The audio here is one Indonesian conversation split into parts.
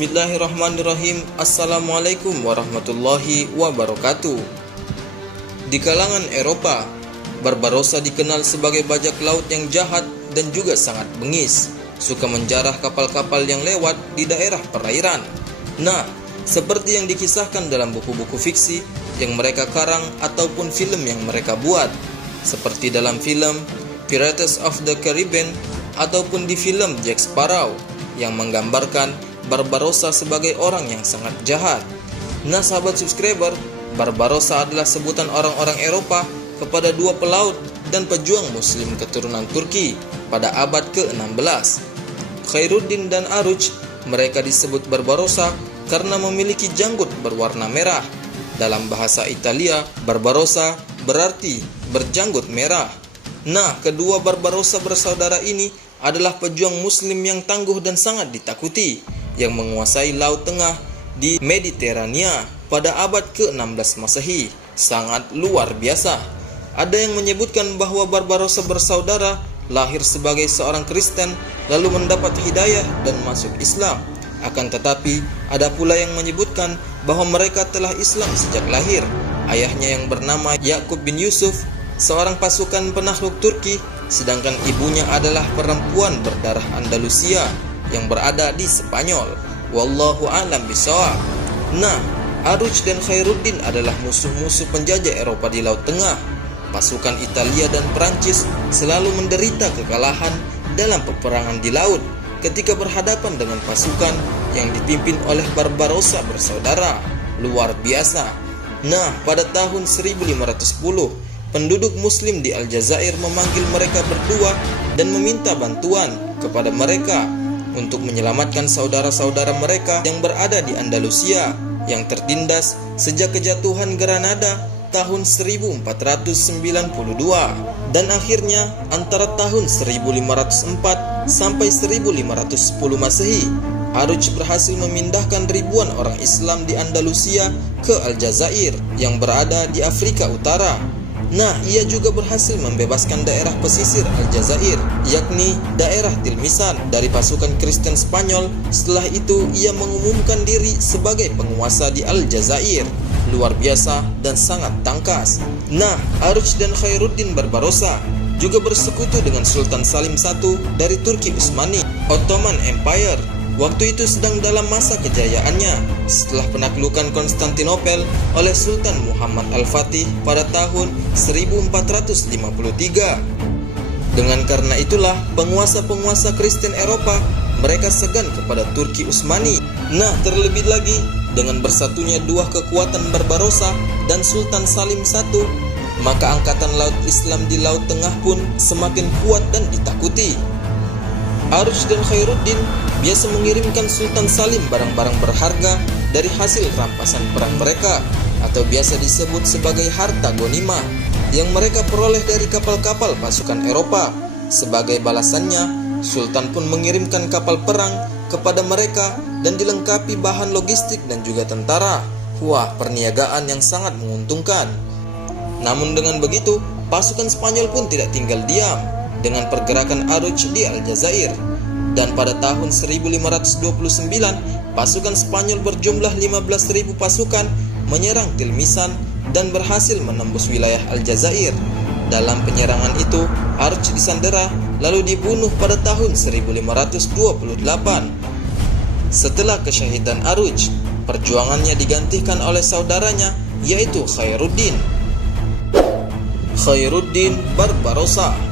Bismillahirrahmanirrahim. Assalamualaikum warahmatullahi wabarakatuh. Di kalangan Eropa, Barbarossa dikenal sebagai bajak laut yang jahat dan juga sangat bengis, suka menjarah kapal-kapal yang lewat di daerah perairan. Nah, seperti yang dikisahkan dalam buku-buku fiksi yang mereka karang ataupun film yang mereka buat, seperti dalam film Pirates of the Caribbean ataupun di film Jack Sparrow yang menggambarkan Barbarossa sebagai orang yang sangat jahat. Nah, sahabat subscriber, Barbarossa adalah sebutan orang-orang Eropa kepada dua pelaut dan pejuang muslim keturunan Turki pada abad ke-16. Khairuddin dan Aruj, mereka disebut Barbarossa karena memiliki janggut berwarna merah. Dalam bahasa Italia, Barbarossa berarti berjanggut merah. Nah, kedua Barbarossa bersaudara ini adalah pejuang muslim yang tangguh dan sangat ditakuti, yang menguasai Laut Tengah di Mediterania pada abad ke-16 Masehi. Sangat luar biasa. Ada yang menyebutkan bahwa Barbarossa bersaudara lahir sebagai seorang Kristen lalu mendapat hidayah dan masuk Islam. Akan tetapi ada pula yang menyebutkan bahwa mereka telah Islam sejak lahir. Ayahnya yang bernama Yakub bin Yusuf, seorang pasukan penakluk Turki, sedangkan ibunya adalah perempuan berdarah Andalusia yang berada di Spanyol. Wallahu a'lam bishawab. Nah, Aruj dan Khairuddin adalah musuh-musuh penjajah Eropa di Laut Tengah. Pasukan Italia dan Prancis selalu menderita kekalahan dalam peperangan di laut ketika berhadapan dengan pasukan yang dipimpin oleh Barbarossa bersaudara. Luar biasa. Nah, pada tahun 1510, penduduk muslim di Aljazair memanggil mereka berdua dan meminta bantuan kepada mereka untuk menyelamatkan saudara-saudara mereka yang berada di Andalusia yang tertindas sejak kejatuhan Granada tahun 1492. Dan akhirnya antara tahun 1504 sampai 1510 Masehi, Aruj berhasil memindahkan ribuan orang Islam di Andalusia ke Aljazair yang berada di Afrika Utara. Nah, ia juga berhasil membebaskan daerah pesisir Aljazair, yakni daerah Tilmisan, dari pasukan Kristen Spanyol. Setelah itu, ia mengumumkan diri sebagai penguasa di Aljazair. Luar biasa dan sangat tangkas. Nah, Aruj dan Khairuddin Barbarossa juga bersekutu dengan Sultan Salim I dari Turki Utsmani, Ottoman Empire. Waktu itu sedang dalam masa kejayaannya setelah penaklukan Konstantinopel oleh Sultan Muhammad Al-Fatih pada tahun 1453. Dengan karena itulah penguasa-penguasa Kristen Eropa mereka segan kepada Turki Utsmani. Nah, terlebih lagi dengan bersatunya dua kekuatan Barbarossa dan Sultan Salim I, maka angkatan laut Islam di Laut Tengah pun semakin kuat dan ditakuti. Aruj dan Khairuddin biasa mengirimkan Sultan Salim barang-barang berharga dari hasil rampasan perang mereka, atau biasa disebut sebagai harta ghanimah, yang mereka peroleh dari kapal-kapal pasukan Eropa. Sebagai balasannya, Sultan pun mengirimkan kapal perang kepada mereka dan dilengkapi bahan logistik dan juga tentara. Wah, perniagaan yang sangat menguntungkan. Namun dengan begitu, pasukan Spanyol pun tidak tinggal diam dengan pergerakan Aruj di Aljazair. Dan pada tahun 1529, pasukan Spanyol berjumlah 15.000 pasukan menyerang Tilmisan dan berhasil menembus wilayah Aljazair. Dalam penyerangan itu, Aruj disandera lalu dibunuh pada tahun 1528. Setelah kesyahidan Aruj, perjuangannya digantikan oleh saudaranya, yaitu Khairuddin. Khairuddin Barbarossa.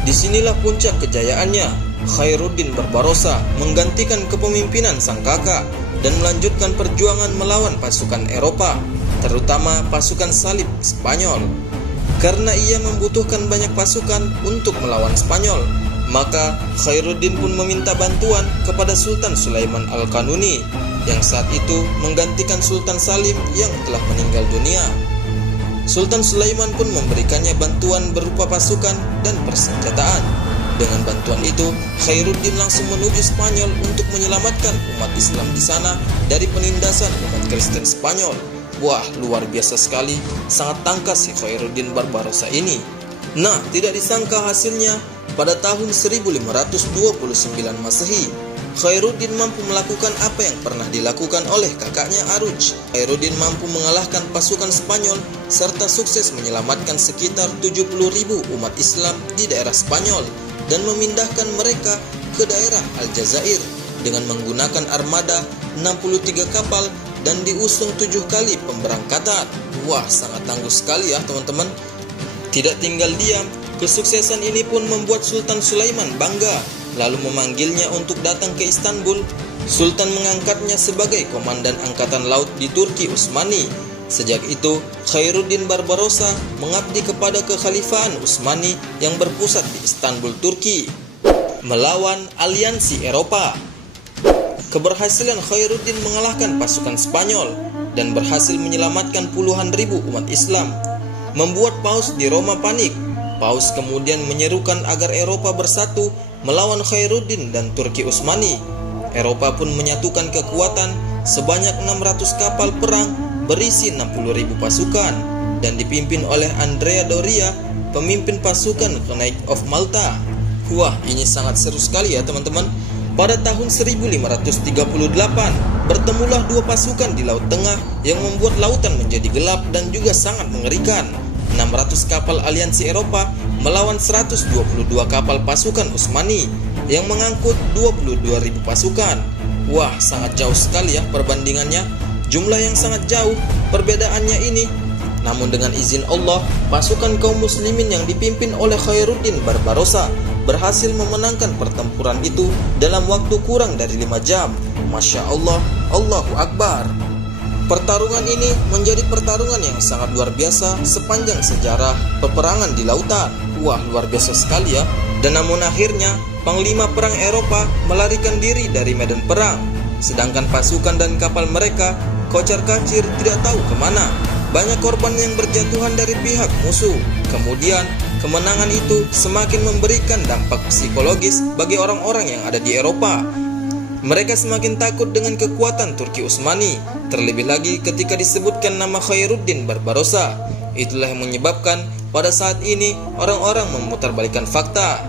Disinilah puncak kejayaannya. Khairuddin Barbarossa menggantikan kepemimpinan sang kakak dan melanjutkan perjuangan melawan pasukan Eropa, terutama pasukan salib Spanyol. Karena ia membutuhkan banyak pasukan untuk melawan Spanyol, maka Khairuddin pun meminta bantuan kepada Sultan Sulaiman Al-Kanuni yang saat itu menggantikan Sultan Salim yang telah meninggal dunia. Sultan Sulaiman pun memberikannya bantuan berupa pasukan dan persenjataan. Dengan bantuan itu, Khairuddin langsung menuju Spanyol untuk menyelamatkan umat Islam di sana dari penindasan umat Kristen Spanyol. Wah, luar biasa sekali, sangat tangkas si Khairuddin Barbarossa ini. Nah, tidak disangka hasilnya pada tahun 1529 Masehi, Khairuddin mampu melakukan apa yang pernah dilakukan oleh kakaknya Aruj. Khairuddin mampu mengalahkan pasukan Spanyol serta sukses menyelamatkan sekitar 70.000 umat Islam di daerah Spanyol dan memindahkan mereka ke daerah Aljazair dengan menggunakan armada 63 kapal dan diusung 7 kali pemberangkatan. Wah, sangat tangguh sekali ya teman-teman. Tidak tinggal diam, kesuksesan ini pun membuat Sultan Sulaiman bangga, lalu memanggilnya untuk datang ke Istanbul. Sultan mengangkatnya sebagai komandan angkatan laut di Turki Utsmani. Sejak itu, Khairuddin Barbarossa mengabdi kepada kekhalifahan Utsmani yang berpusat di Istanbul, Turki, melawan aliansi Eropa. Keberhasilan Khairuddin mengalahkan pasukan Spanyol dan berhasil menyelamatkan puluhan ribu umat Islam membuat Paus di Roma panik. Paus kemudian menyerukan agar Eropa bersatu melawan Khairuddin dan Turki Utsmani. Eropa pun menyatukan kekuatan sebanyak 600 kapal perang berisi 60.000 pasukan dan dipimpin oleh Andrea Doria, pemimpin pasukan Knight of Malta. Wah, ini sangat seru sekali ya teman-teman. Pada tahun 1538, bertemulah dua pasukan di Laut Tengah yang membuat lautan menjadi gelap dan juga sangat mengerikan. 600 kapal aliansi Eropa melawan 122 kapal pasukan Utsmani yang mengangkut 22.000 pasukan. Wah, sangat jauh sekali ya perbandingannya. Jumlah yang sangat jauh perbedaannya ini. Namun dengan izin Allah, pasukan kaum muslimin yang dipimpin oleh Khairuddin Barbarossa berhasil memenangkan pertempuran itu dalam waktu kurang dari 5 jam. Masya Allah, Allahu Akbar. Pertarungan ini menjadi pertarungan yang sangat luar biasa sepanjang sejarah peperangan di lautan. Wah, luar biasa sekali ya. Dan namun akhirnya, panglima perang Eropa melarikan diri dari medan perang. Sedangkan pasukan dan kapal mereka kocar-kacir tidak tahu kemana. Banyak korban yang berjatuhan dari pihak musuh. Kemudian, kemenangan itu semakin memberikan dampak psikologis bagi orang-orang yang ada di Eropa. Mereka semakin takut dengan kekuatan Turki Utsmani, terlebih lagi ketika disebutkan nama Khairuddin Barbarossa. Itulah yang menyebabkan pada saat ini orang-orang memutarbalikkan fakta.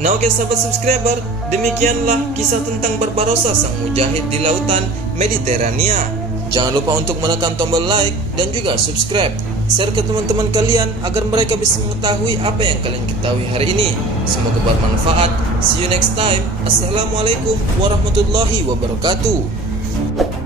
Nah oke sahabat subscriber, demikianlah kisah tentang Barbarossa sang mujahid di lautan Mediterania. Jangan lupa untuk menekan tombol like dan juga subscribe. Share ke teman-teman kalian agar mereka bisa mengetahui apa yang kalian ketahui hari ini. Semoga bermanfaat. See you next time. Assalamualaikum warahmatullahi wabarakatuh.